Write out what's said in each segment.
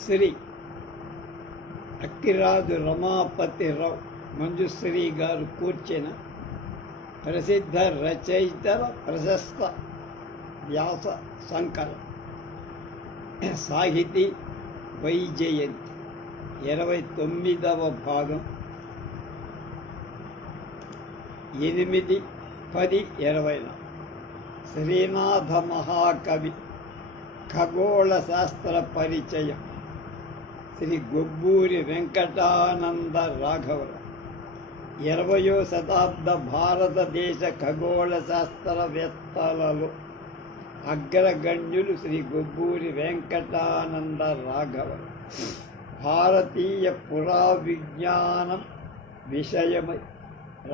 శ్రీ అక్కిరాజు రమాపతిరావు మంజుశ్రీ గారు కూర్చిన ప్రసిద్ధ రచయితల ప్రశస్త వ్యాస సంకలనం సాహితీ వైజయంతి 29వ భాగం 8-10-20 శ్రీనాథ మహాకవి ఖగోళ శాస్త్ర పరిచయం శ్రీ గొబ్బూరి వెంకటానంద రాఘవరావు 20వ శతాబ్ద భారతదేశ ఖగోళ శాస్త్రవేత్తలలో అగ్రగణ్యులు శ్రీ గొబ్బూరి వెంకటానంద రాఘవరావు. భారతీయ పురావిజ్ఞానం విషయమై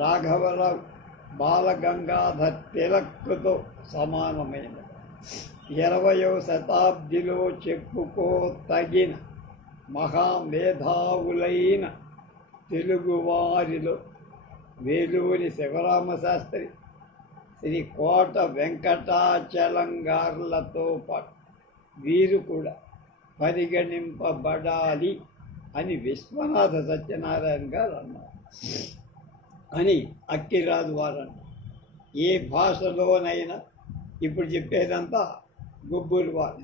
రాఘవరావు బాలగంగాధర్ తిలక్తో సమానమైన 20వ శతాబ్దిలో చెప్పుకోతగిన మహామేధావులైన తెలుగువారిలో వేలూరి శివరామశాస్త్రి, శ్రీ కోట వెంకటాచలంగార్లతో పాటు వీరు కూడా పరిగణింపబడాలి అని విశ్వనాథ సత్యనారాయణ గారు అన్నారు అని అక్కిరాజు వారు అన్నారు. ఏ భాషలోనైనా ఇప్పుడు చెప్పేదంతా గొబ్బూరి వారు,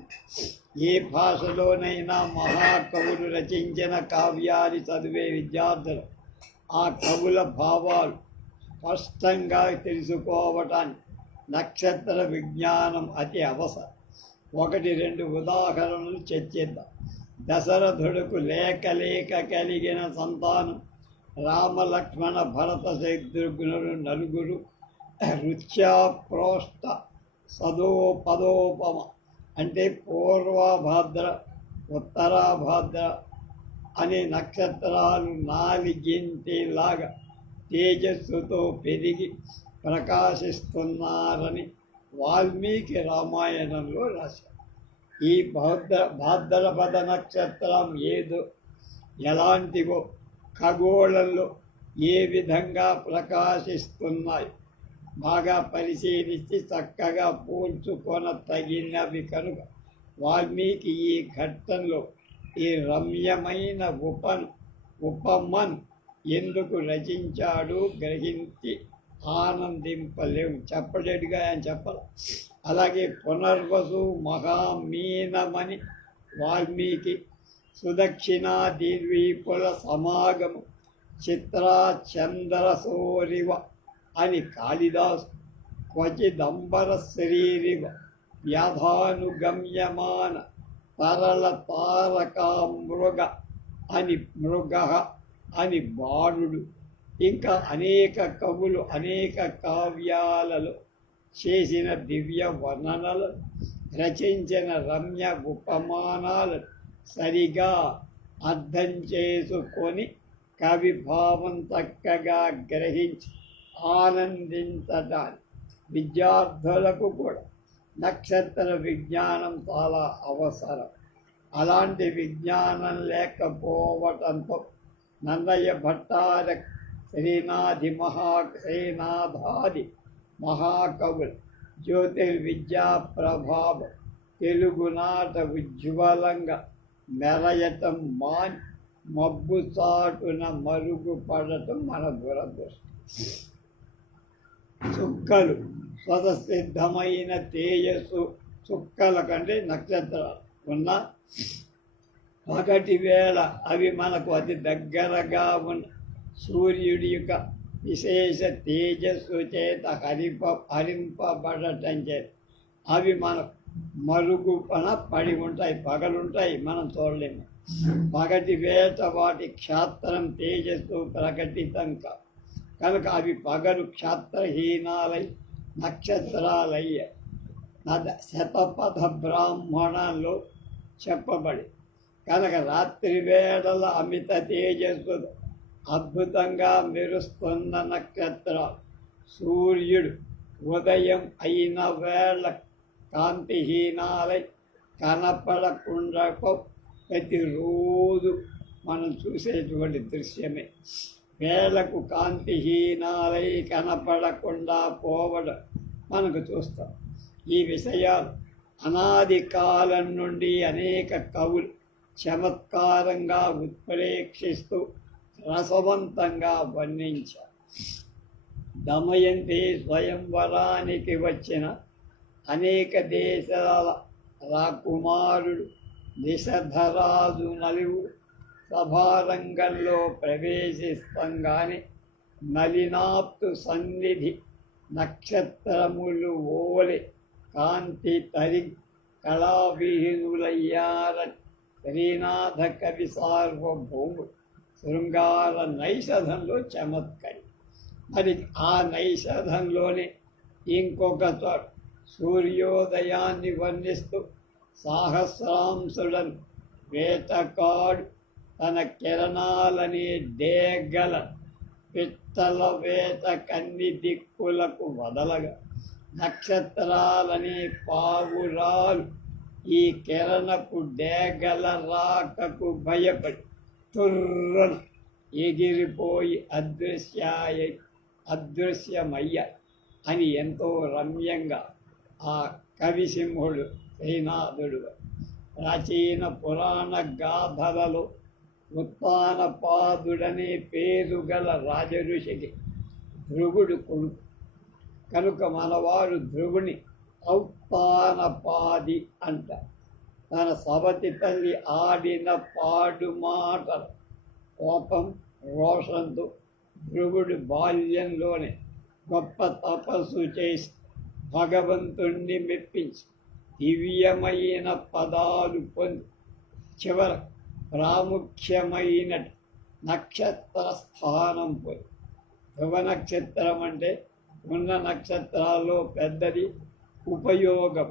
ఏ భాషలోనైనా మహాకవులు రచించిన కావ్యాన్ని చదివే విద్యార్థులు ఆ కవుల భావాలు స్పష్టంగా తెలుసుకోవటానికి నక్షత్ర విజ్ఞానం అతి అవసరం. 1-2 ఉదాహరణలు చర్చిద్దాం. దశరథుడుకు లేక కలిగిన సంతానం రామలక్ష్మణ భరత శత్రుఘ్నులు నలుగురు రుచ్యా ప్రోష్ట సదోపదోపమ అంటే పూర్వభాద్ర ఉత్తరాభాద్ర అనే నక్షత్రాలు 4 తేజస్సుతో పెరిగి ప్రకాశిస్తున్నారని వాల్మీకి రామాయణంలో రాశారు. ఈ భాద్రపద నక్షత్రం ఎలాంటివో ఖగోళంలో ఏ విధంగా ప్రకాశిస్తున్నాయి బాగా పరిశీలించి చక్కగా పోల్చుకొనతగినవి కనుక వాల్మీకి ఈ ఘట్టంలో ఈ రమ్యమైన ఉపమను ఎందుకు రచించాడు గ్రహించి ఆనందింపలేము. చెప్పలేడుగా ఆయన చెప్పాలి. అలాగే పునర్వసు మహామీనమని వాల్మీకి సుదక్షిణా దీర్వీపుల సమాగము చిత్రాచంద్రసోరివ అని కాళిదాసు క్వచిదంబర శరీరివ వ్యాధానుగమ్యమాన తరళ తారకా మృగ అని బాణుడు ఇంకా అనేక కవులు అనేక కావ్యాలలో చేసిన దివ్య వర్ణనలను రచించిన రమ్య ఉపమానాలను సరిగా అర్థం చేసుకొని కవిభావం చక్కగా గ్రహించి ఆనందించడానికి విద్యార్థులకు కూడా నక్షత్ర విజ్ఞానం చాలా అవసరం. అలాంటి విజ్ఞానం లేకపోవటంతో నన్నయ్య భట్టారక శ్రీనాథాది మహాకవులు జ్యోతిర్విద్యా ప్రభావం తెలుగునాట ఉజ్వలంగా మెరయటం మాని మబ్బు చాటున మరుగుపడటం మన దురదృష్టం. చుక్కలు స్వతసిద్ధమైన తేజస్సు చుక్కల కంటే నక్షత్రాలు ఉన్న పగటి వేళ అవి మనకు అతి దగ్గరగా ఉన్న సూర్యుడి యొక్క విశేష తేజస్సు చేత హరింపబడటం చేత అవి మనకు మరుగుపన పడి ఉంటాయి. పగలుంటాయి, మనం చూడలేము. పగటి వేట వాటి క్షాత్రం తేజస్సు ప్రకటితం కనుక అవి పగలు క్షాత్రహీనాలై నక్షత్రాలయ్యాయి. శతపథ బ్రాహ్మణంలో చెప్పబడి కనుక రాత్రి వేళల అమిత తేజస్సు అద్భుతంగా మెరుస్తున్న నక్షత్రాలు సూర్యుడు ఉదయం అయిన వేళ కాంతిహీనాలై కనపడకుండా ప్రతిరోజు మనం చూసేటువంటి దృశ్యమే. వేళకు కాంతిహీనాలై కనపడకుండా పోవడం మనకు చూస్తాం. ఈ విషయాలు అనాది కాలం నుండి అనేక కవులు చమత్కారంగా ఉత్ప్రేక్షిస్తూ రసవంతంగా వర్ణించారు. దమయంతి స్వయంవరానికి వచ్చిన అనేక దేశాల రాకుమారుడు దిశధరాజు నలుగురు సభారంగంలో ప్రవేశిస్తంగానే నలినాప్తు సన్నిధి నక్షత్రములు ఓలె కాంతి తరి కళావిహీనులయ్యారని శ్రీనాథ కవి సార్వభౌముడు శృంగార నైషధంలో చమత్కరి. మరి ఆ నైషధంలోనే ఇంకొక చోట సూర్యోదయాన్ని వర్ణిస్తూ సాహస్రాంశులను వేటకాడు తన కిరణాలని డేగల పిట్టల వేట కన్ని దిక్కులకు వదలగా నక్షత్రాలని పావురాలు ఈ కిరణపు డేగల రాకకు భయపడి తుర్రను ఎగిరిపోయి అదృశ్యమయ్యాయి అని ఎంతో రమ్యంగా ఆ కవిసింహుడు శ్రీనాథుడు ప్రాచీన పురాణ గాథలలో ఉత్తానపాదుడనే పేరు గల రాజఋషికి ధ్రువుడు కొడుకు కనుక మనవారు ధ్రువుని ఔత్తానపాది అంట. తన సవతి తల్లి ఆడిన పాడు మాటల కోపం రోషంతో ధ్రువుడు బాల్యంలోనే గొప్ప తపస్సు చేసి భగవంతుణ్ణి మెప్పించి దివ్యమైన పదాలు పొంది చివర ప్రాముఖ్యమైన నక్షత్ర స్థానం పోయి. ధ్రువ నక్షత్రం అంటే ఉన్న నక్షత్రాల్లో పెద్దది, ఉపయోగం.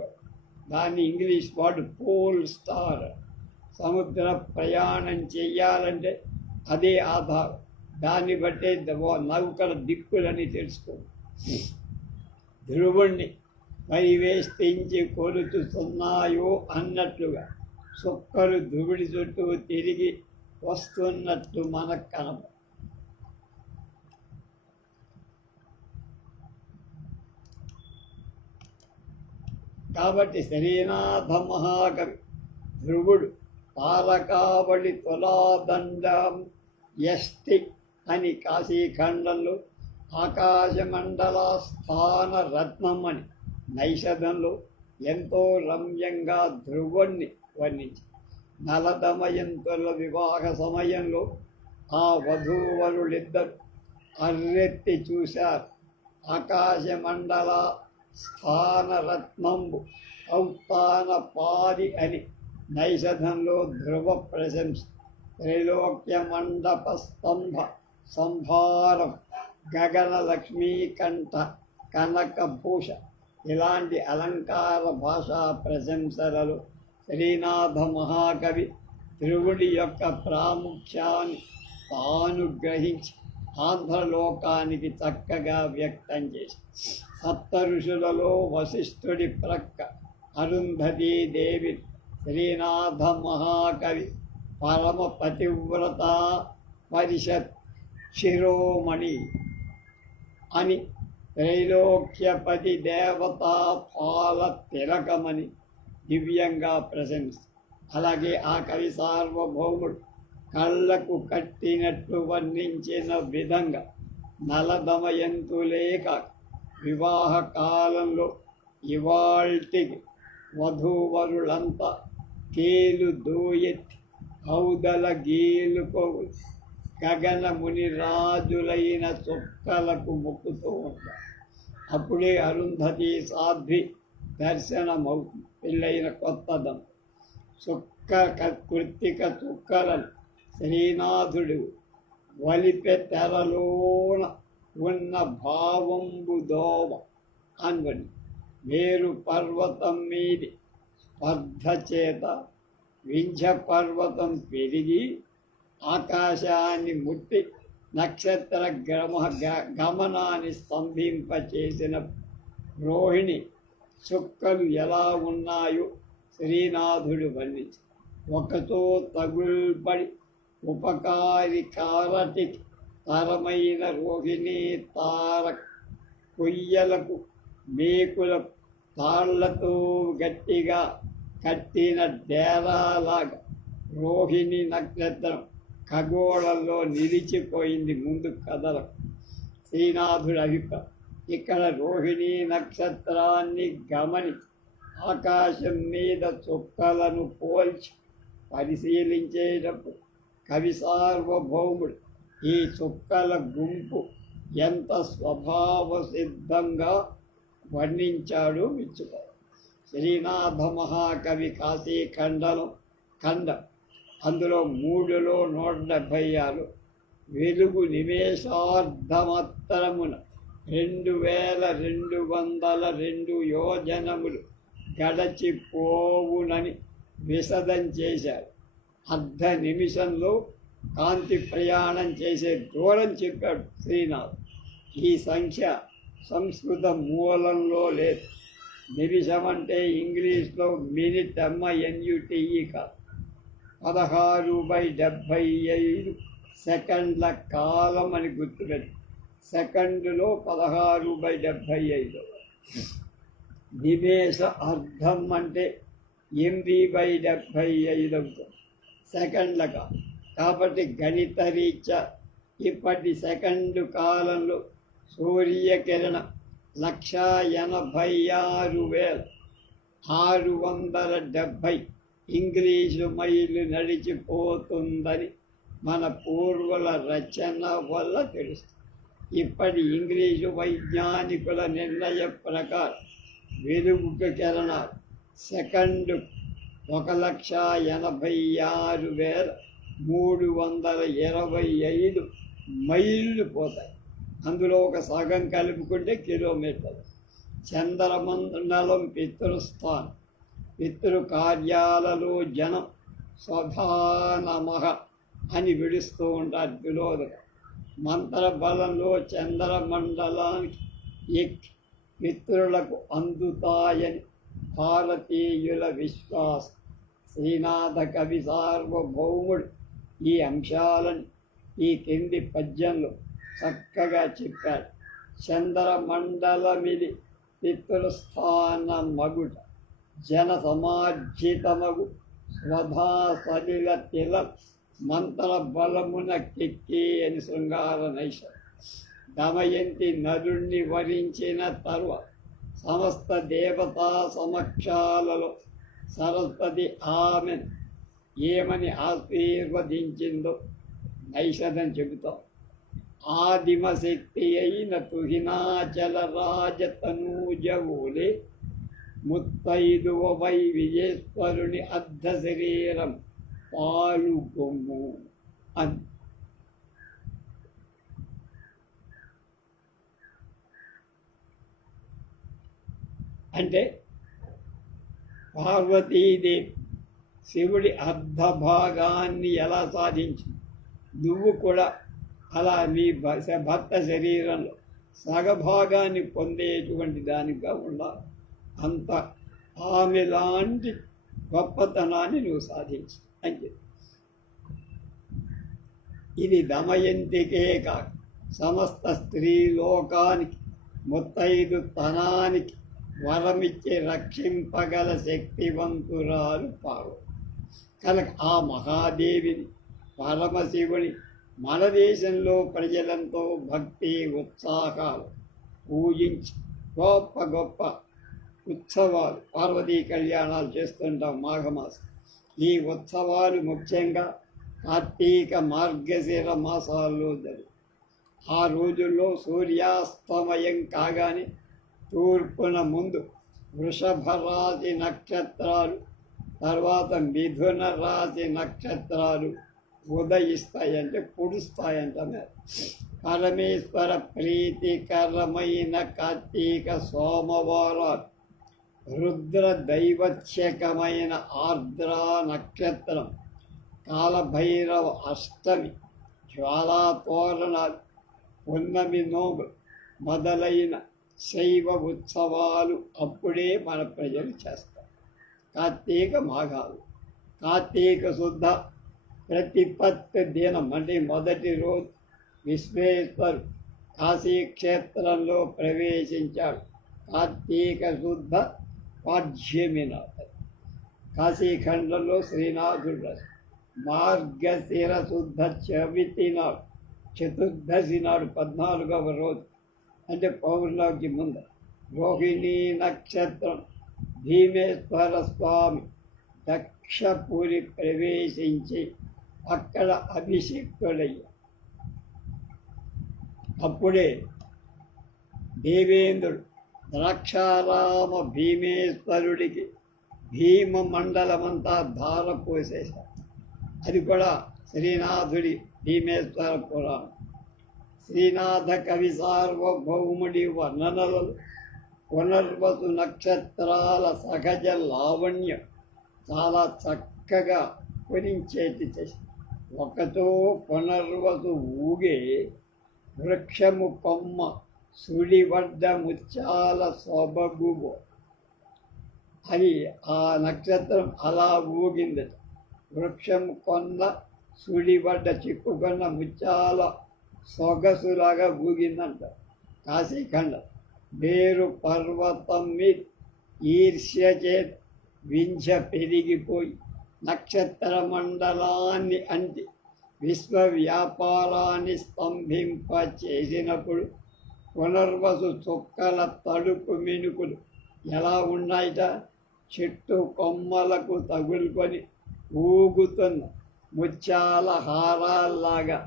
దాన్ని ఇంగ్లీష్ వర్డ్ పోల్ స్టార్. సముద్ర ప్రయాణం చేయాలంటే అదే ఆధారం. దాన్ని బట్టే నౌకల దిక్కులని తెలుసుకోండి. ధ్రువుణ్ణి పరివేష్టించి కొలుచుతున్నాయో అన్నట్లుగా చుక్కలు ధ్రువుడి చుట్టూ తిరిగి వస్తున్నట్లు మనకు కనపడు. కాబట్టి శ్రీనాథ మహాకవి ధ్రువుడు తారకావళి తులాదండం యష్టి అని కాశీఖండంలో, ఆకాశమండల స్థాన రత్నం అని నైషధంలో ఎంతో రమ్యంగా ధ్రువుణ్ణి వర్ణించి నలదమయంతుల వివాహ సమయంలో ఆ వధూవరులిద్దరు అర్రెత్తి చూశారు. ఆకాశమండల స్థానరత్నంబు ఔత్తాన పాది అని నైషధంలో ధ్రువ ప్రశంస. త్రైలోక్య మండప స్తంభ సంభారం గగన లక్ష్మీకంఠ కనకభూష ఇలాంటి అలంకార భాషా ప్రశంసలలో శ్రీనాథ మహాకవి ధ్రువుడి యొక్క ప్రాముఖ్యాన్ని తాను గ్రహించి ఆంధ్రలోకానికి చక్కగా వ్యక్తం చేసి సప్త ఋషులలో వశిష్ఠుడి ప్రక్క అరుంధతీదేవి శ్రీనాథ మహాకవి పరమ పతివ్రత పరిషత్ శిరోమణి అని త్రైలోక్యపతి దేవతా పాల తిలకమని దివ్యంగా ప్రశంసి. అలాగే ఆ కవి సార్వభౌముడు కళ్ళకు కట్టినట్లు వర్ణించిన విధంగా నలదమయంతులే కాక వివాహ కాలంలో ఇవాల్టికి వధూవరులంతా కేలు దూయెత్తి ఔదల గీలుకోవు గగన మునిరాజులైన చుక్కలకు మొక్కుతూ ఉంటారు. అప్పుడే అరుంధతి సాధ్వి దర్శనమవుతుంది. పెళ్ళైన కొత్తదం కృత్తిక చుక్కలను శ్రీనాథుడు వలిపె తెరలోన ఉన్న భావంబుదోవ అనుకొని మేరు పర్వతం మీది స్పర్ధ చేత వింధ్య పర్వతం పెరిగి ఆకాశాన్ని ముట్టి నక్షత్ర గమనాన్ని స్తంభింపచేసిన రోహిణి చుక్కలు ఎలా ఉన్నాయో శ్రీనాథుడు వర్ణించి ఒకతో తగుల్పడి ఉపకారి కారటికి తరమైన రోహిణి తార కొయ్యలకు మేకులకు తాళ్లతో గట్టిగా కట్టిన డేరాలాగా రోహిణి నక్షత్రం ఖగోళంలో నిలిచిపోయింది, ముందు కథలకు. శ్రీనాథుడి అభిప్రాయం. ఇక్కడ రోహిణీ నక్షత్రాన్ని గమనించి ఆకాశం మీద చుక్కలను పోల్చి పరిశీలించేటప్పుడు కవి సార్వభౌముడు ఈ చుక్కల గుంపు ఎంత స్వభావ సిద్ధంగా వర్ణించాడో మెచ్చుకోవాలి. శ్రీనాథ మహాకవి కాశీఖండం అందులో 3లో 176 వెలుగు నిమేషార్ధమత్తరమున 2202 యోజనములు గడచిపోవునని విశదం చేశారు. అర్ధ నిమిషంలో కాంతి ప్రయాణం చేసే దూరం చెప్పాడు శ్రీనాథ్. ఈ సంఖ్య సంస్కృత మూలంలో లేదు. నిమిషం అంటే ఇంగ్లీష్లో మినిట్ MINUTE కాదు. 16/75 సెకండ్ల కాలం అని గుర్తుపెట్టి, సెకండులో 16/75. నిమేష అర్థం అంటే 8/75 అవుతుంది, సెకండ్ల కాలం. కాబట్టి గణిత రీత్యా ఇప్పటి సెకండు కాలంలో సూర్యకిరణ 186,670 ఇంగ్లీషు మైళ్ళు నడిచిపోతుందని మన పూర్వుల రచన వల్ల తెలుస్తుంది. ఇప్పటి ఇంగ్లీషు వైజ్ఞానికుల నిర్ణయ ప్రకారం వెలుగు కిరణాలు సెకండు 1,86,325 మైళ్ళు పోతాయి. అందులో ఒక సగం కలుపుకుంటే కిలోమీటర్లు. చంద్రమండలం పితృస్థానం. పితృ కార్యాలలో జనం స్వధానమః అని విడుస్తూ ఉంటారు తిలోదకం. మంత్రబలంలో చంద్రమండలానికి ఎక్కి పితృలకు అందుతాయని భారతీయుల విశ్వాసం. శ్రీనాథ కవి సార్వభౌముడు ఈ అంశాలను ఈ కింది పద్యంలో చక్కగా చెప్పాడు. చంద్రమండలమిది పితృస్థాన మగుట జన సమార్జితమగు స్వధా సలిల తిల మంత్ర బలమున కెక్కి అని శృంగార నైషం. దమయంతి నరుణ్ణి వరించిన తరువాత సమస్త దేవతా సమక్షాలలో సరస్వతి ఆమెను ఏమని ఆశీర్వదించిందో నైషధం చెబుతాం. ఆదిమశక్తి అయిన తుహినాచల రాజతనూజవోలే ముత్తైదువై విజేశ్వరుని అర్ధ శరీరం పాలుగొమ్ము అని. అంటే పార్వతీదేవి శివుడి అర్ధభాగాన్ని ఎలా సాధించింది, నువ్వు కూడా అలా నీ భర్త శరీరంలో సగభాగాన్ని పొందేటువంటి దానిగా ఉండాలి. అంత ఆమెలాంటి గొప్పతనాన్ని నువ్వు సాధించు అని చెప్పి. ఇది దమయంతికే కాక సమస్త స్త్రీలోకానికి ముత్తైదు తనానికి వరమిచ్చి రక్షింపగల శక్తివంతురాలు పార్వతి. కనుక ఆ మహాదేవిని పరమశివుని మన దేశంలో ప్రజలంతో భక్తి ఉత్సాహాలు పూజించి గొప్ప గొప్ప ఉత్సవాలు పార్వతీ కళ్యాణాలు చేస్తుంటాం మాఘమాసం. ఈ ఉత్సవాలు ముఖ్యంగా కార్తీక మార్గశిర మాసాల్లో జరుగు. ఆ రోజుల్లో సూర్యాస్తమయం కాగానే తూర్పున ముందు వృషభ రాశి నక్షత్రాలు, తర్వాత మిథున రాశి నక్షత్రాలు ఉదయిస్తాయంటే పొడుస్తాయంట. పరమేశ్వర ప్రీతికరమైన కార్తీక సోమవారాలు, రుద్ర దైవత్యకమైన ఆర్ద్రా నక్షత్రం, కాలభైరవ అష్టమి, జ్వాలా తోరణాలు, పున్నమి నోములు మొదలైన శైవ ఉత్సవాలు అప్పుడే మన ప్రజలు చేస్తారు. కార్తీక మాఘాలు. కార్తీక శుద్ధ ప్రతిపత్తి దినం అంటే మొదటి రోజు విశ్వేశ్వరు కాశీక్షేత్రంలో ప్రవేశించాడు. కార్తీక శుద్ధ పాడ్యమి నాథ. కాశీఖండంలో శ్రీనాథుడు మార్గశిర శుద్ధ చవితి నాడు, చతుర్దశి నాడు 14వ రోజు అంటే పౌర్ణమికి ముందు రోహిణీ నక్షత్రం భీమేశ్వర స్వామి దక్షపురి ప్రవేశించి అక్కడ అభిషిక్తుడయ్యాడు. అప్పుడే దేవేంద్రుడు ద్రాక్షారామ భీమేశ్వరుడికి భీమ మండలమంతా ధార పోసేశాడు. అది కూడా శ్రీనాథుడి భీమేశ్వర పురాణం. శ్రీనాథ కవి సార్వభౌముడి వర్ణనలు పునర్వసు నక్షత్రాల సహజ లావణ్యం చాలా చక్కగా వర్ణించేటి చేసి, ఒకతో పునర్వసు ఊగే వృక్షము కొమ్మ సుడివడ్డ ముత్యాల సొబగు అని ఆ నక్షత్రం అలా ఊగింది. వృక్షం కొన్న సుడివడ్డ చిక్కుకొన్న ముత్యాల సొగసులాగా ఊగిందంట. కాశీఖండం మేరు పర్వతం మీద ఈర్ష్య చేత వింఛ పెరిగిపోయి నక్షత్ర మండలాన్ని అంటి విశ్వ వ్యాపారాన్ని స్తంభింప చేసినప్పుడు పునర్వసు చుక్కల తడుపు మినుకులు ఎలా ఉన్నాయిట, చెట్టు కొమ్మలకు తగులుకొని ఊగుతున్న ముత్యాల హారాల్లాగా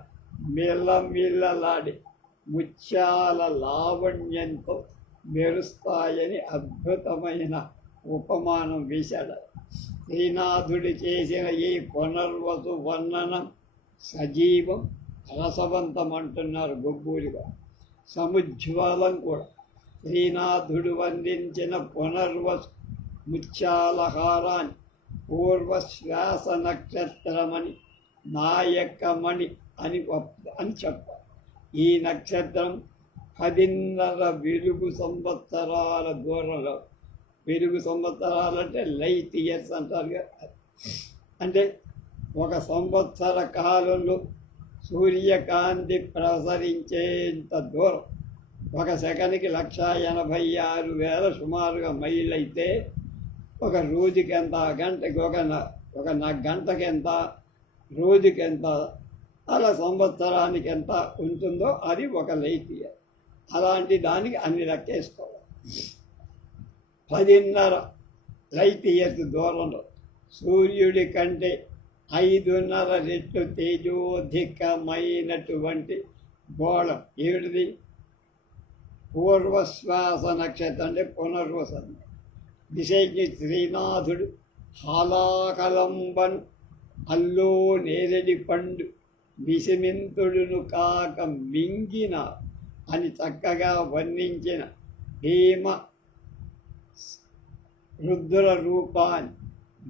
మిల్లమిల్లలాడి ముత్యాల లావణ్యంతో మెరుస్తాయని అద్భుతమైన ఉపమానం వేశాడు. శ్రీనాథుడి చేసిన ఈ పునర్వసు వర్ణనం సజీవం రసవంతం అంటున్నారు గొబ్బూరిగా. సముజ్వలం కూడా శ్రీనాథుడు వర్ణించిన పునర్వసు ముత్యాలహారాన్ని పూర్వశ్వాస నక్షత్రమని నాయకమణి అని చెప్పాలి. ఈ నక్షత్రం 10.5 వెలుగు సంవత్సరాల దూరంలో, వెలుగు సంవత్సరాలంటే లైట్ ఇయర్స్ అంటారు కదా, అంటే 1 సంవత్సర కాలంలో సూర్యకాంతి ప్రసరించేంత దూరం. 1 సెకండ్కి 1,86,000 సుమారుగా మైళ్ళు అయితే ఒక రోజుకి ఎంత, గంటకి ఒక గంటకి ఎంత, రోజుకి ఎంత, అలా సంవత్సరానికి ఎంత ఉంటుందో అది ఒక లైట్ ఇయర్. అలాంటి దానికి అన్ని లెక్కేసుకోవాలి. 10.5 లైట్ ఇయర్స్ దూరంలో సూర్యుడి కంటే 5.5 రెట్లు తేజోధికమైనటువంటి గోళం ఏమిటిది? పూర్వశ్వాస నక్షత్రం అంటే పునర్వసం. విశేషి శ్రీనాథుడు హాలాకలంబన్ అల్లో నేరడి పండు విసిమింతుడును కాక మింగిన అని చక్కగా వర్ణించిన భీమ రుద్ర రూపాన్ని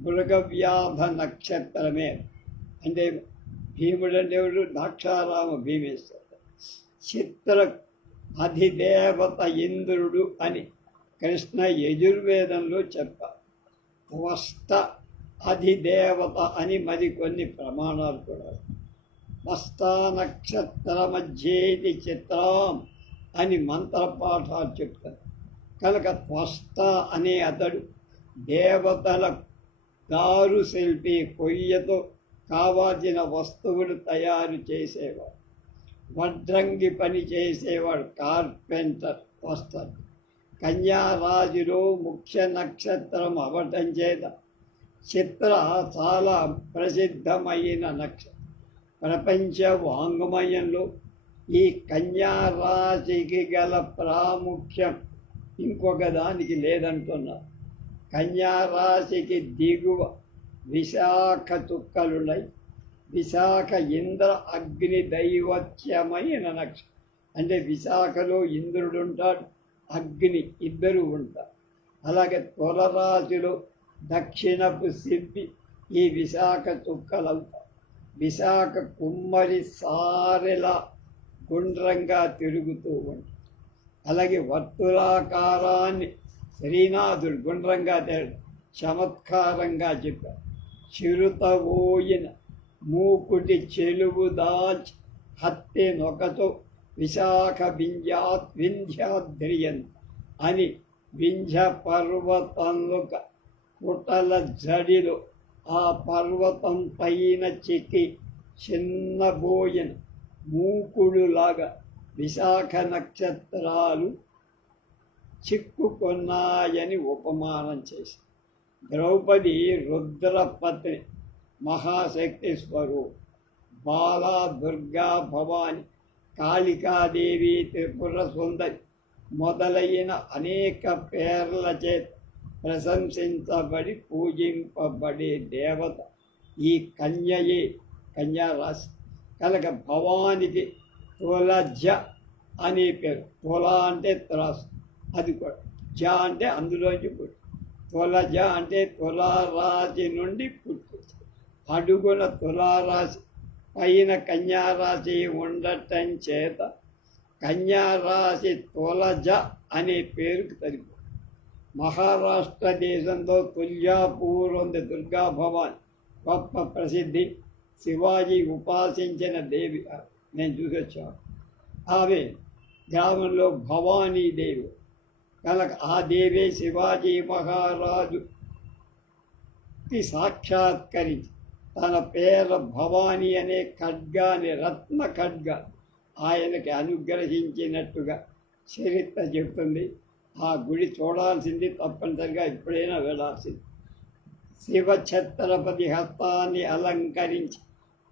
మృగవ్యాధ నక్షత్రమే. అంటే భీముడు అంటే ద్రాక్షారామ భీమేశ్వరుడు. చిత్ర అధిదేవత ఇంద్రుడు అని కృష్ణ యజుర్వేదంలో చెప్పారు. త్వష్ట అధిదేవత అని మరికొన్ని ప్రమాణాలు కూడా. త్వష్ట నక్షత్ర మధ్యేది చిత్రం అని మంత్రపాఠాలు చెప్తారు. కనుక త్వష్ట అనే అతడు దేవతల దారు శిల్పి, కొయ్యతో కావాల్సిన వస్తువులు తయారు చేసేవాడు. వడ్రంగి పని చేసేవాడు కార్పెంటర్ వస్తాడు. కన్యారాజులో ముఖ్య నక్షత్రం అవటం చేత చిత్ర చాలా ప్రసిద్ధమైన నక్షత్రం. ప్రపంచ వాంగ్మయంలో ఈ కన్యారాశికి గల ప్రాముఖ్యం ఇంకొక దానికి లేదంటున్నారు. కన్యారాశికి దిగువ విశాఖ చుక్కలున్నాయి. విశాఖ ఇంద్ర అగ్ని దైవత్యమైన నక్షత్రం. అంటే విశాఖలో ఇంద్రుడు ఉంటాడు, అగ్ని ఇద్దరు ఉంటారు. అలాగే తులరాశిలో దక్షిణపు సిబ్బి ఈ విశాఖ చుక్కలంతా. విశాఖ కుమ్మరి సారెలా గుండ్రంగా తిరుగుతూ ఉంటుంది. అలాగే వర్తులాకారాన్ని శ్రీనాథుడు గుండ్రంగా చమత్కారంగా చెప్పారు. చిరుతవోయిన మూకుటి చెలువు దాల్చి హత్తి నొకతో విశాఖ వింధ్యాద్రియన్ అని వింధ్య పర్వతంలో పుటల జడిలో ఆ పర్వతం పైన చెక్కి చిన్నబోయిన మూకుడులాగా విశాఖ నక్షత్రాలు చిక్కుకున్నాయని ఉపమానం చేసి, ద్రౌపది రుద్రపత్ని, మహాశక్తి స్వరూపం, బాలా, దుర్గా, భవాని, కాళికాదేవి, త్రిపుర సుందరి మొదలైన అనేక పేర్ల చేత ప్రశంసించబడి పూజింపబడే దేవత ఈ కన్యయే, కన్యారాశి. కనుక భవానికి తులజ అనే పేరు. తుల అంటే త్రాసు, అది కూడా జ అంటే అందులోంచి పుట్టి, తులజ అంటే తులారాశి నుండి పుట్టి, అడుగున తులారాశి పైన కన్యారాశి ఉండటం చేత కన్యారాశి తులజ అనే పేరుకు తరిపి. మహారాష్ట్ర దేశంలో తుల్యాపూర్ ఉంది దుర్గా భవాని, గొప్ప ప్రసిద్ధి. శివాజీ ఉపాసించిన దేవి, నేను చూసొచ్చాను. ఆమె గ్రామంలో భవానీదేవి కనుక ఆ దేవి శివాజీ మహారాజుకి సాక్షాత్కరించి తన పేరు భవానీ అనే ఖడ్గాని, రత్న ఖడ్గ ఆయనకి అనుగ్రహించినట్టుగా చరిత్ర చెప్తుంది. ఆ గుడి చూడాల్సింది, తప్పనిసరిగా ఎప్పుడైనా వెళ్ళాల్సింది. శివ ఛత్రపతి హస్తాన్ని అలంకరించి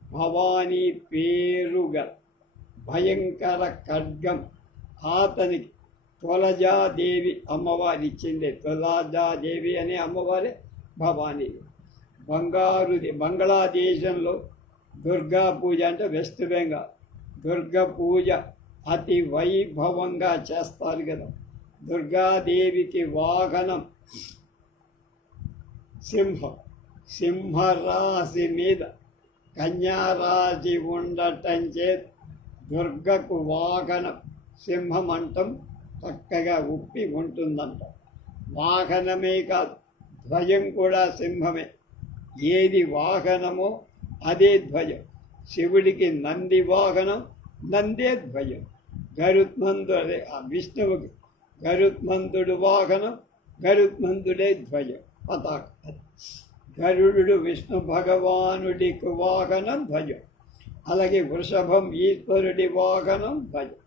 భవానీ పేరుగా భయంకర ఖడ్గం అతనికి తులజాదేవి అమ్మవారి ఇచ్చింది. తులజాదేవి అనే అమ్మవారే భవానీ. బంగ్లాదేశంలో దుర్గా పూజ అంటే వెస్ట్ బెంగాల్ దుర్గా పూజ అతి వైభవంగా చేస్తారు కదా. దుర్గాదేవికి వాహనం సింహం, సింహరాశి మీద కన్యారాశి ఉండటం చేత దుర్గకు వాహనం సింహం అంటం చక్కగా ఉప్పి ఉంటుందంట. వాహనమే కాదు, ధ్వజం కూడా సింహమే. ఏది వాహనమో అదే ధ్వజం. శివుడికి నంది వాహనం, నందే ధ్వజం. గరుత్మంతుడు అదే విష్ణువుకి గరుత్మంతుడు వాహనం, గరుత్మంతుడే ధ్వజం, పతాక. గరుడు విష్ణు భగవానుడికి వాహనం ధ్వజం. అలాగే వృషభం ఈశ్వరుడి వాహనం ధ్వజం.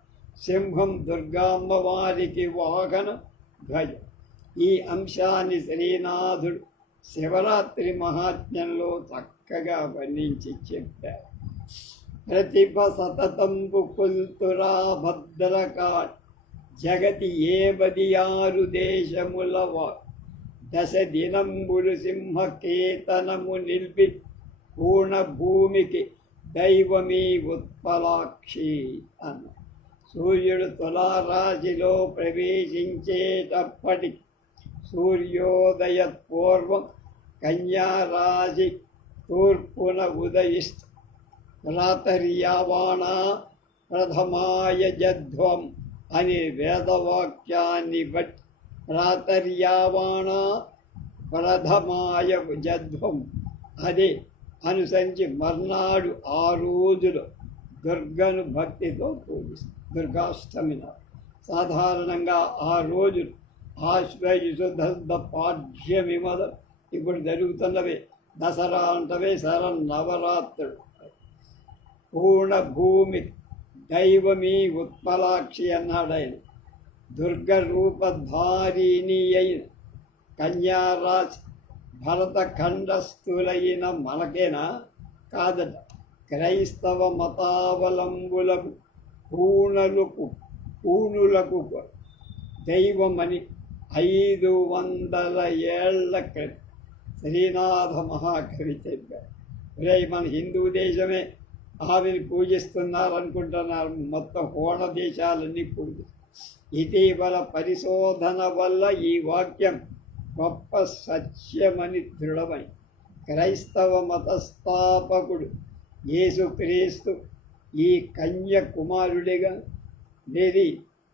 సింహం దుర్గామ్మవారికి వాహనం ధ్వజం. ఈ అంశాన్ని శ్రీనాథుడు శివరాత్రి మహాత్మ్యంలో చక్కగా వర్ణించి చెప్పారు. ప్రతిభ సతతంబు కుల్తురా భద్రకాట్ జగతి ఏబది 6 దేశములవా దశ దినంబులు సింహకేతనము నిల్పి పూర్ణ భూమికి దైవమీ ఉత్పలాక్షి అన్న. సూర్యుడు తులారాశిలో ప్రవేశించేటప్పటి సూర్యోదయ పూర్వం కన్యారాశి తూర్పున ఉదయిస్తూ ప్రాతర్యావాణ ప్రథమాయ జధ్వం అనే వేదవాక్యాన్ని బట్టి ప్రాతర్యావాణ ప్రథమాయ జధ్వం అదే అనుసరించి మర్నాడు 6 రోజులు దుర్గను భక్తితో పూజిస్తారు. దుర్గాష్టమి నాడు సాధారణంగా 6 రోజులు ఆశ్వయుధ పాఠ్యమి మొదలు ఇప్పుడు జరుగుతున్నవే దసరా అంటవే శరన్నవరాత్రుడు. పూర్ణ భూమి దైవమీ ఉత్పలాక్షి అన్నాడు ఆయన. దుర్గ రూపధారిణి అయిన కన్యారాశి భరతఖండస్థులైన మనకేనా కాదట, క్రైస్తవ మతావలంబులకు పూనులకు దైవమని 500 ఏళ్ల క్రితం శ్రీనాథ మహాకవి చెప్పారు. మన హిందూ దేశమే ఆవిని పూజిస్తున్నారనుకుంటున్నారు, మొత్తం హోణ దేశాలన్నీ పూజిస్తారు. ఇటీవల పరిశోధన వల్ల ఈ వాక్యం గొప్ప సత్యమని దృఢమై క్రైస్తవ మతస్థాపకుడు యేసుక్రీస్తు ఈ కన్యకుమారుడిగా మేరీ,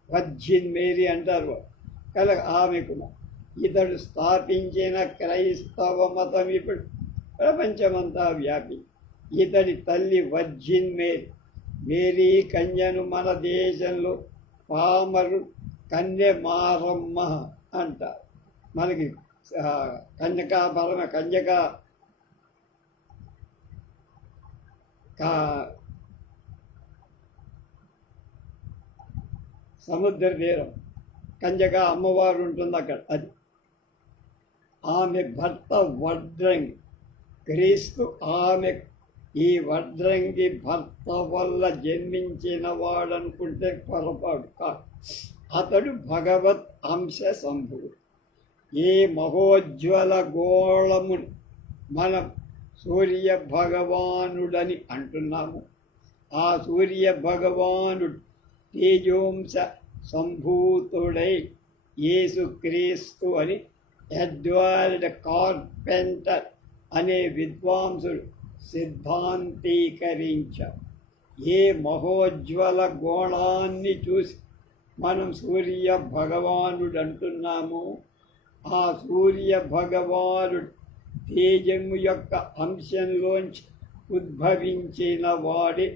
వర్జిన్ మేరీ అంటారు కనుక ఆమె కుమార్. ఇతడు స్థాపించిన క్రైస్తవ మతం ఇప్పుడు ప్రపంచమంతా వ్యాపి. ఇతడి తల్లి వర్జిన్ మేరీ. మేరీ కన్యను మన దేశంలో పామరు కన్య మారమ్మ అంటారు. మనకి కన్యకా కా సముద్ర తీరం కంజగా అమ్మవారు ఉంటుంది అక్కడ. అది ఆమె భర్త వడ్రంగి. క్రీస్తు ఆమె ఈ వడ్రంగి భర్త వల్ల జన్మించిన వాడనుకుంటే పొరపాటు కాదు. అతడు భగవత్ అంశ సంభుడు. ఈ మహోజ్వల గోళముని మనం సూర్య భగవానుడని అంటున్నాము. ఆ సూర్య భగవానుడు తేజోంశ సంభూతుడై యేసుక్రీస్తు అని ఎడ్వర్డ్ కార్పెంటర్ అనే విద్వాంసుడు సిద్ధాంతీకరించారు. ఏ మహోజ్వల గోళాన్ని చూసి మనం సూర్య భగవానుడు అంటున్నాము, ఆ సూర్య భగవానుడు తేజము యొక్క అంశంలోంచి ఉద్భవించిన వాడే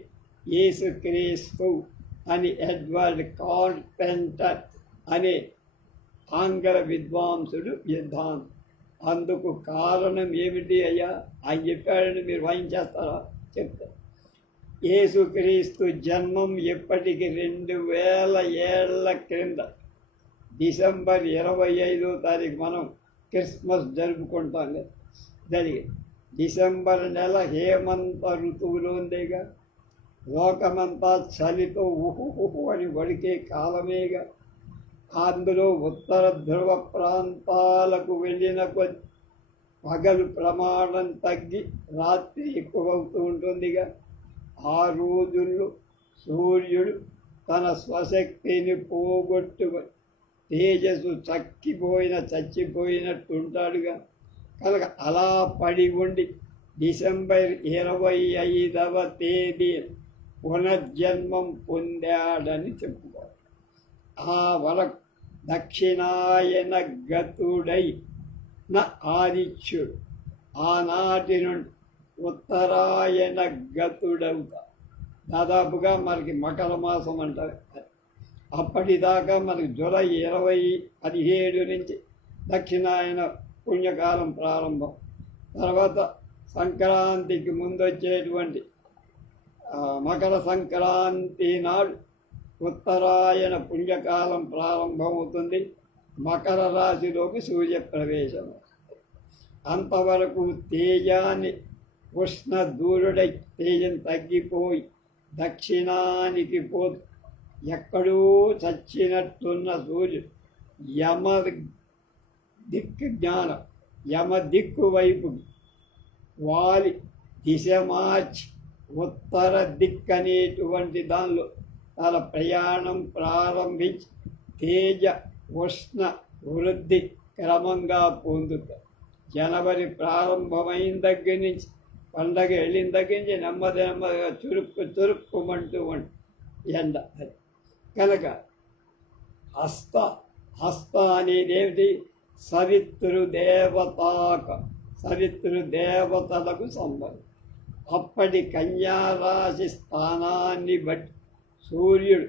యేసుక్రీస్తు అని ఎడ్వర్డ్ కార్పెంటర్ అనే ఆంగ్ల విద్వాంసుడు సిద్ధాంతం. అందుకు కారణం ఏమిటి అయ్యా అని చెప్పాడని మీరు వాయించేస్తారా? చెప్తారు. యేసుక్రీస్తు జన్మం ఎప్పటికి 2000 ఏళ్ల క్రింద డిసెంబర్ 25వ తారీఖు మనం క్రిస్మస్ జరుపుకుంటాం కదా, జరిగింది. డిసెంబర్ నెల హేమంత ఋతువులో ఉందేగా, లోకమంతా చలితో ఉహుహుహు అని వడికే కాలమేగా. అందులో ఉత్తర ధ్రువ ప్రాంతాలకు వెళ్ళిన కొద్ది పగలు ప్రమాణం తగ్గి రాత్రి ఎక్కువవుతూ ఉంటుందిగా. ఆ రోజుల్లో సూర్యుడు తన స్వశక్తిని పోగొట్టుకొని తేజస్సు చచ్చిపోయినట్టుంటాడుగా. కనుక అలా పడి ఉండి డిసెంబర్ 25వ తేదీ పునర్జన్మం పొందాడని చెప్పుకోవాలి. ఆ వరకు దక్షిణాయన గతుడై నా ఆదిత్యుడు ఆనాటి నుండి ఉత్తరాయణ గతుడవుతా. దాదాపుగా మనకి మకర మాసం అంటారు. అప్పటిదాకా మనకి జూలై 17 నుంచి దక్షిణాయన పుణ్యకాలం ప్రారంభం. తర్వాత సంక్రాంతికి ముందు వచ్చేటువంటి మకర సంక్రాంతి నాడు ఉత్తరాయణ పుణ్యకాలం ప్రారంభమవుతుంది. మకర రాశిలోకి సూర్యప్రవేశం. అంతవరకు తేజాన్ని ఉష్ణ దూరుడై తేజం తగ్గిపోయి దక్షిణానికి పోతు ఎక్కడో చచ్చినట్టున్న సూర్యుడు యమ దిక్కు వైపు వాలి దిశ మార్చి ఉత్తర దిక్కు అనేటువంటి దానిలో తన ప్రయాణం ప్రారంభించి తేజ ఉష్ణ వృద్ధి క్రమంగా పొందుతారు. జనవరి ప్రారంభమైన దగ్గర నుంచి పండగ వెళ్ళిన దగ్గర నుంచి నెమ్మదిగా చురుక్కుమంటూ ఎండ. కనుక హస్త అనేది ఏమిటి? సవితృదేవతలకు సంబంధం. అప్పటి కన్యారాశి స్థానాన్ని బట్టి సూర్యుడు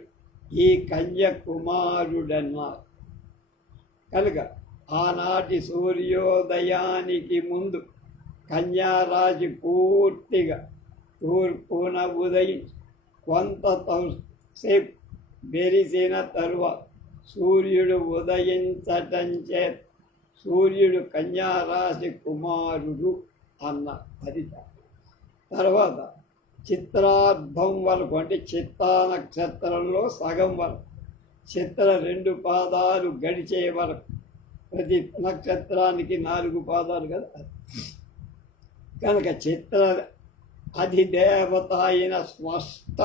ఈ కన్యకుమారుడన్నారు. కనుక ఆనాటి సూర్యోదయానికి ముందు కన్యారాశి పూర్తిగా తూర్పున ఉదయించి కొంతసేపు మెరిసిన తరువాత సూర్యుడు ఉదయించటం చేత సూర్యుడు కన్యారాశి కుమారుడు అన్న. అది తర్వాత చిత్రార్థం వరకు అంటే చిత్తా నక్షత్రంలో సగం వరకు, చిత్ర 2 పాదాలు గడిచే వరకు, ప్రతి నక్షత్రానికి 4 పాదాలు కదా. కనుక చిత్ర అధిదేవత అయిన స్వస్థ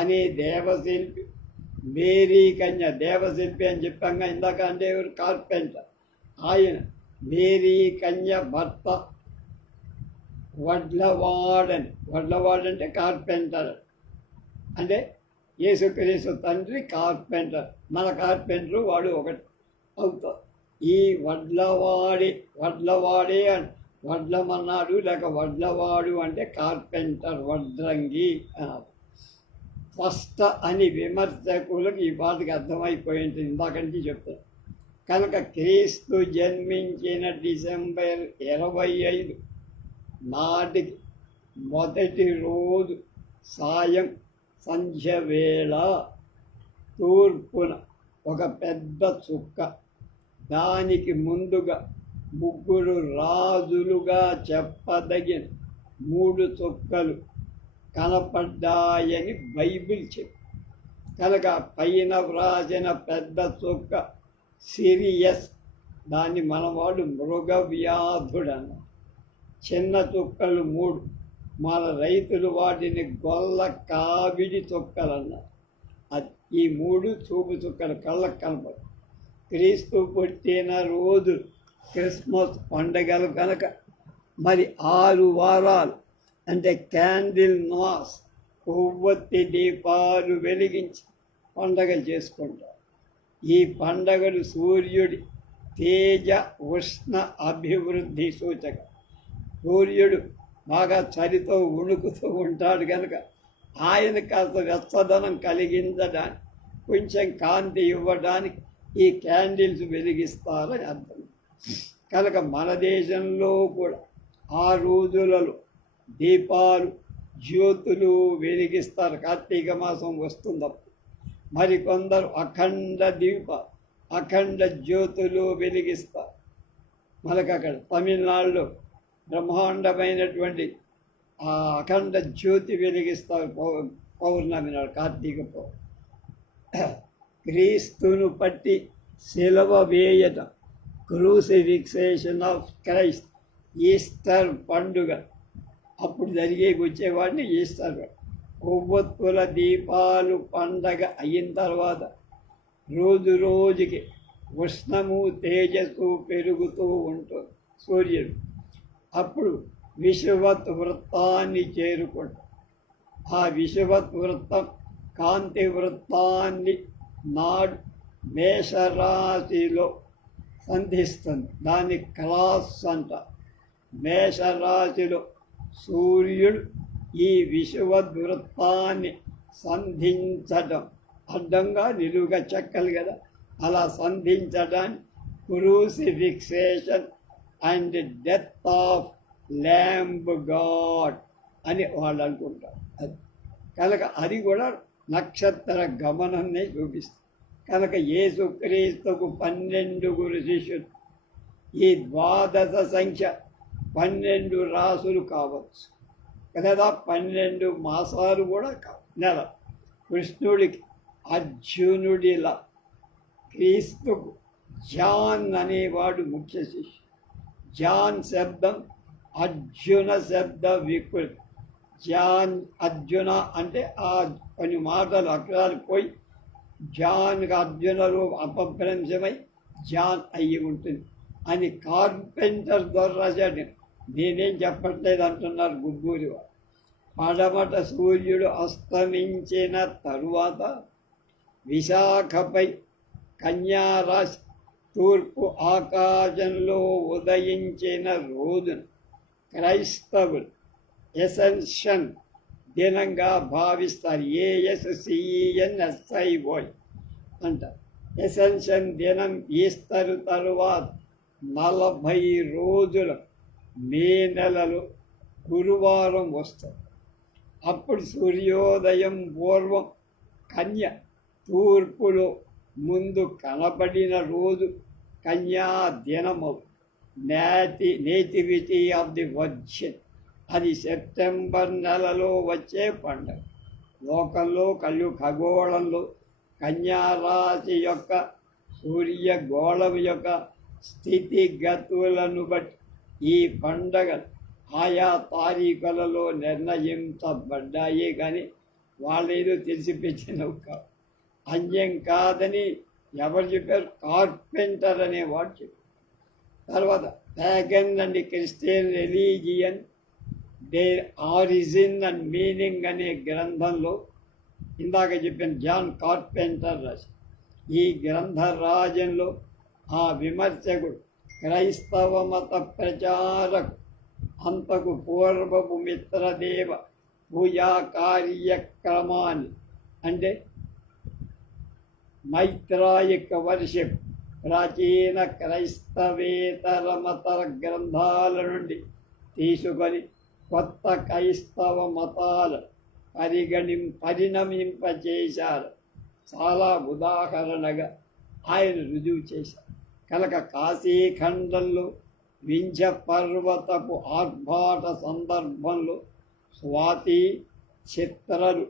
అనే దేవశిల్పి మేరీ కన్య, దేవశిల్పి అని చెప్పాక ఇందాక అంటే ఎవరు? కార్పెంటర్. ఆయన మేరీ కన్య భర్త వడ్లవాడంటే కార్పెంటర్. అంటే యేసుక్రీస్తు తండ్రి కార్పెంటర్, మన కార్పెంటరు వాడు ఒకటి అవుతారు. ఈ వడ్లవాడే వడ్లమన్నాడు లేక వడ్లవాడు అంటే కార్పెంటర్, వడ్రంగి అన్నారు. ఫస్ట్ అని విమర్శకులకు ఈ పాటకి అర్థమైపోయింది ఇందాక నుంచి చెప్తాను. కనుక క్రీస్తు జన్మించిన డిసెంబర్ 25 నాటికి మొదటి రోజు సాయం సంధ్య వేళ తూర్పున ఒక పెద్ద చుక్క, దానికి ముందుగా ముగ్గురు రాజులుగా చెప్పదగిన 3 చుక్కలు కనపడ్డాయని బైబిల్ చెప్పి, కనుక పైన వ్రాసిన పెద్ద చుక్క సిరియస్, దాన్ని మనవాడు మృగవ్యాధుడు అన్నారు. చిన్న చుక్కలు 3, మన రైతులు వాటిని గొల్ల కావిడి చుక్కలు అన్నారు. అది ఈ 3 చూపు చుక్కలు కళ్ళకు కనపడు. క్రీస్తు పుట్టిన రోజు క్రిస్మస్ పండగలు కనుక మరి 6 వారాలు అంటే క్యాండిల్ మాస్, కొవ్వొత్తి దీపాలు వెలిగించి పండగ చేసుకుంటారు. ఈ పండగలు సూర్యుడి తేజ ఉష్ణ అభివృద్ధి సూచక. సూర్యుడు బాగా చలితో ఉణుకుతూ ఉంటాడు కనుక ఆయన కాస్త వెచ్చదనం కలిగించడానికి, కొంచెం కాంతి ఇవ్వడానికి ఈ క్యాండిల్స్ వెలిగిస్తారని అర్థం. కనుక మన దేశంలో కూడా ఆ రోజులలో దీపాలు జ్యోతులు వెలిగిస్తారు. కార్తీక మాసం వస్తున్నప్పుడు మరికొందరు అఖండ జ్యోతులు వెలిగిస్తారు. మనకు అక్కడ తమిళనాడులో బ్రహ్మాండమైనటువంటి ఆ అఖండ జ్యోతి వెలిగిస్తారు పౌర్ణమి నాడు, కార్తీక పౌర్ణమి. క్రీస్తును పట్టి శిలువ వేయటం, క్రూసిఫిక్సేషన్ ఆఫ్ క్రైస్ట్, ఈస్టర్ పండుగ అప్పుడు వచ్చేవాడిని ఈస్టర్. కొవ్వొత్తుల దీపాలు పండగ అయిన తర్వాత రోజు రోజుకి ఉష్ణము తేజస్సు పెరుగుతూ ఉంటుంది సూర్యుడు. అప్పుడు విషువత్ వృత్తాన్ని చేరుకుంటాం. ఆ విషువత్ వృత్తం కాంతి వృత్తాన్ని నాడు మేషరాశిలో సంధిస్తుంది. దాన్ని క్రాస్ అంట. మేషరాశిలో సూర్యుడు ఈ విషువద్వృత్తాన్ని సంధించడం, అడ్డంగా నిలువుగా చెక్కలు కదా, అలా సంధించడాన్ని crucifixion and death of lamb god అని వాళ్ళు అనుకుంటారు. అది కనుక అది కూడా నక్షత్ర గమనాన్ని చూపిస్తుంది. కనుక యేసుక్రీస్తుకు 12 శిష్యులు. ఈ ద్వాదశ సంఖ్య 12 రాసులు కావచ్చు, లేదా 12 మాసాలు కూడా నెల. కృష్ణుడికి అర్జునుడిలా క్రీస్తుకు జాన్ అనేవాడు ముఖ్య శిష్యుడు. జాన్ శబ్దం అర్జున శబ్ద వికృతి. జాన్ అర్జున అంటే ఆ కొన్ని మాటలు అక్షరాలు పోయి జాన్కి అర్జునలు అపభ్రంశమై జాన్ అయ్యి ఉంటుంది అని కార్పెంటర్ ద్వారా రాశాడు. నేనేం చెప్పట్లేదు అంటున్నారు గుబ్బూరి వారు. పడమట సూర్యుడు అస్తమించిన తరువాత విశాఖపై కన్యారాశి తూర్పు ఆకాశంలో ఉదయించిన రోజున క్రైస్తవులు ఎసెన్షన్ దినంగా భావిస్తారు. ASCENSIOY అంటారు. ఎసెన్షన్ దినం ఈస్టర్ తరువాత 40 రోజుల మే నెలలో గురువారం వస్తుంది. అప్పుడు సూర్యోదయం పూర్వం కన్య తూర్పులో ముందు కనబడిన రోజు కన్యా దినము, నేటివిటీ ఆఫ్ ది వర్జిన్. అది సెప్టెంబర్ నెలలో వచ్చే పండుగ. లోకంలో ఖగోళంలో కన్యారాశి యొక్క సూర్యగోళం యొక్క స్థితిగతులను బట్టి ఈ పండగ ఆయా తారీఖులలో నిర్ణయించబడ్డాయే కానీ వాళ్ళేదో తెలిసిపెట్టినవి కావు. అన్యం కాదని ఎవరు చెప్పారు? కార్పెంటర్ అనేవాడు చెప్పారు. తర్వాత pagan and Christian religion their origin and meaning అనే గ్రంథంలో ఇందాక చెప్పిన జాన్ కార్పెంటర్ రాసి, ఈ గ్రంథరాజంలో ఆ విమర్శకుడు క్రైస్తవ మత ప్రచారకు అంతకు పూర్వపు మిత్రదేవ పూజా కార్యక్రమాన్ని అంటే మైత్రాయిక వర్షిప్ ప్రాచీన క్రైస్తవేతర మత గ్రంథాల నుండి తీసుకొని కొత్త క్రైస్తవ మతాలు పరిణమింపచేశారు. చాలా ఉదాహరణగా ఆయన రుజువు చేశారు. కనుక కాశీఖండంలో వింధ్య పర్వతపు ఆర్భాట సందర్భంలో స్వాతి చిత్రలు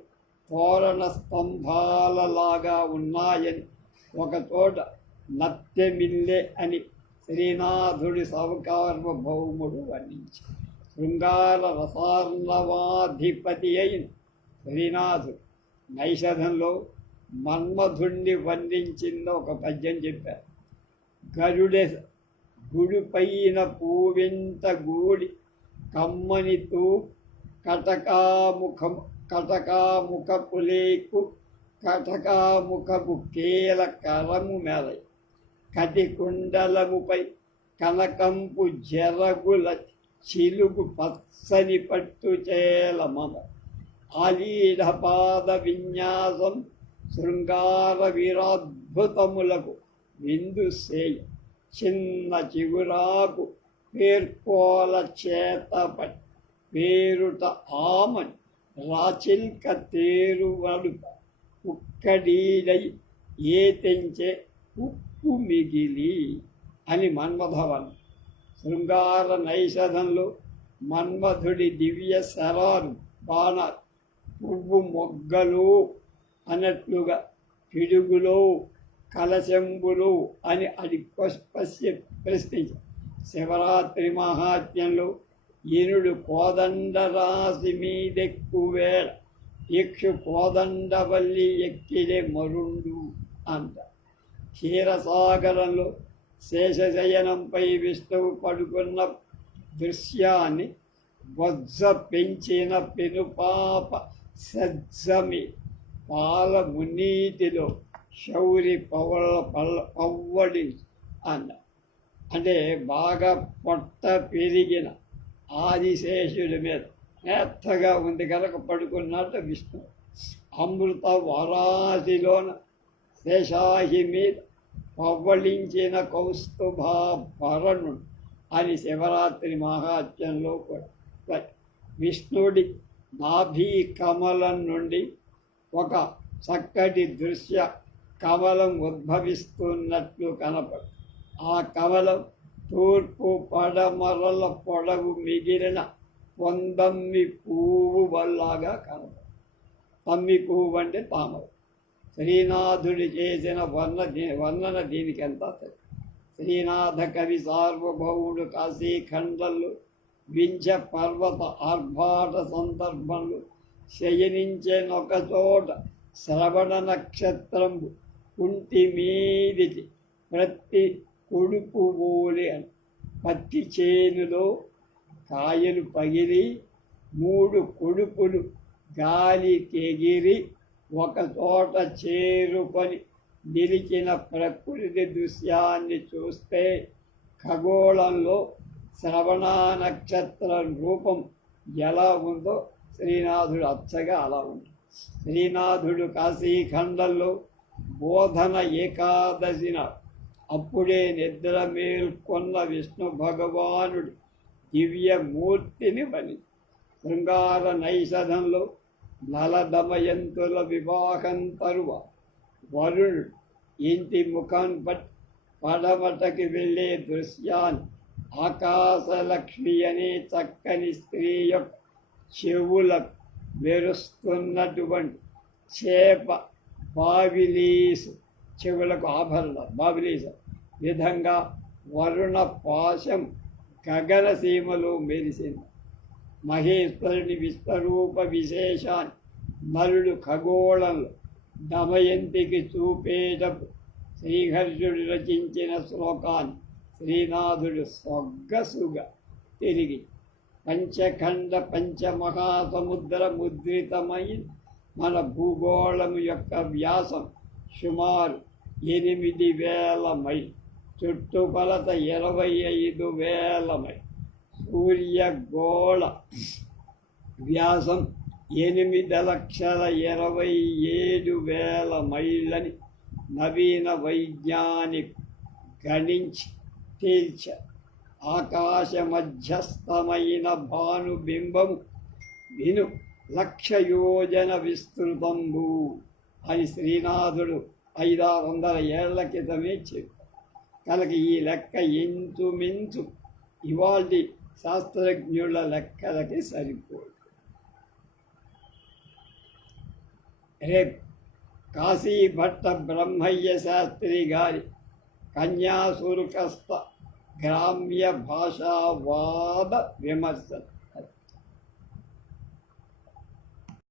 తోరణ స్తంభాలలాగా ఉన్నాయని, ఒకచోట నత్తెమిల్లె అని శ్రీనాథుడి సార్వభౌముడు వర్ణించారు. శృంగార రసార్ణవాధిపతి అయిన శ్రీనాథుడు నైషధంలో మన్మధుణ్ణి వర్ణించిన ఒక పద్యం చెప్పారు. గరుడె గుడిపైన పూవింత గూడి కమ్మనితూ కటకాముఖపు కేల కరము మెరై కటి కుండలముపై కనకంపు జరగుల చిలుగు పచ్చని పట్టు చేల మమ ఆలీఢ పాద విన్యాసం శృంగార వీరాద్భుతములకు విందు సేయ చిన్న చిగురాకు పేర్కోల చేతపట్టి పేరుట ఆమని రాచిల్క తేరువడుప ఉక్కడీడై ఏ తెంచే ఉక్కు మిగిలి అని మన్మధవన్. శృంగార నైషధంలో మన్మధుడి దివ్య శరాలు బాణాలు పువ్వు మొగ్గలు అన్నట్లుగా పిడుగులో కలశంబులు అని అది ప్రశ్నించారు. శివరాత్రి మహాత్మ్యంలో ఈనుడు కోదండరాశి మీదెక్కువేళ ఇక్షు కోదండవల్లి ఎక్కిడే మరుండు అంట. క్షీరసాగరంలో శేషశయనంపై విష్ణువు పడుకున్న దృశ్యాన్ని బొజ్జ పెంచిన పెనుపాప సజ్జమి పాల మునీతిలో శౌరి పవ్వడి అన్న. అంటే బాగా పొట్ట పెరిగిన ఆదిశేషుడి మీద మెత్తగా ఉంది కనుక పడుకున్నట్టు విష్ణు. అమృత వరాశిలోన శేషాహి మీద పవ్వళించిన కౌస్తుభాభరణుడు అని శివరాత్రి మహాత్మ్యంలో కూడా విష్ణుడి నాభీ కమలం నుండి ఒక చక్కటి దృశ్య కమలం ఉద్భవిస్తున్నట్లు కనపడు. ఆ కమలం తూర్పు పడమరల పొడవు మిగిలిన పొందమ్మి పువ్వు వల్లాగా కనపడు. తమ్మి పువ్వు అంటే తామర. శ్రీనాథుడి చేసిన వర్ణన దీనికి ఎంత. శ్రీనాథ కవి సార్వభౌముడు కాశీఖండంలో వింధ్య పర్వత ఆర్భాట సందర్భంలో శయనించేనొక చోట శ్రవణ నక్షత్రంబు కుంటి మీదికి ప్రతి కొడుపు ఓలి అని పత్తి చేనులో కాయలు పగిలి 3 కొడుపులు గాలికెగిరి ఒక చోట చేరుకొని నిలిచిన ప్రకృతి దృశ్యాన్ని చూస్తే ఖగోళంలో శ్రవణ నక్షత్ర రూపం ఎలా ఉందో శ్రీనాథుడు అచ్చగా అలా ఉంటుంది. శ్రీనాథుడు కాశీఖండంలో బోధన ఏకాదశిన అప్పుడే నిద్ర మేల్కొన్న విష్ణు భగవానుడు దివ్యమూర్తిని బలి. శృంగార నైషధంలో నలదమయంతుల వివాహం తరువాత వరుణుడు ఇంటి ముఖం పడమటకి వెళ్ళే దృశ్యాన్ని ఆకాశలక్ష్మి అనే చక్కని స్త్రీ యొక్క చెవులకు మెరుస్తున్నటువంటి చేప బావిలీసు చెవులకు ఆభరణ బావిలీస విధంగా వరుణ పాశం గగనసీమలో మెరిసింది. మహేశ్వరుని విశ్వరూప విశేషాన్ని నలుడు ఖగోళంలో దమయంతికి చూపేటప్పుడు శ్రీహర్షుడు రచించిన శ్లోకాన్ని శ్రీనాథుడు సొగ్గసుగా తిరిగి పంచఖండ పంచమహాసముద్ర ముద్రితమైన మన భూగోళము యొక్క వ్యాసం సుమారు 8,000 మైళ్ళు, చుట్టుకొలత 25,000 మైళ్ళు, సూర్యగోళ వ్యాసం 8,27,000 మైళ్ళని నవీన వైజ్ఞానికు గణించి తేల్చారు. ఆకాశ మధ్యస్థమైన భానుబింబము విను 1,00,000 యోజన విస్తృతంబు అని శ్రీనాథుడు 500-600 ఏళ్ల క్రితమే చెప్పారు. కనుక ఈ లెక్క ఇంచుమించు ఇవాల్టి శాస్త్రజ్ఞుల లెక్కలకి సరిపోదు. రేపు కాశీభట్ట బ్రహ్మయ్య శాస్త్రి గారి కన్యాశుల్కస్థ గ్రామ్య భాషావాద విమర్శ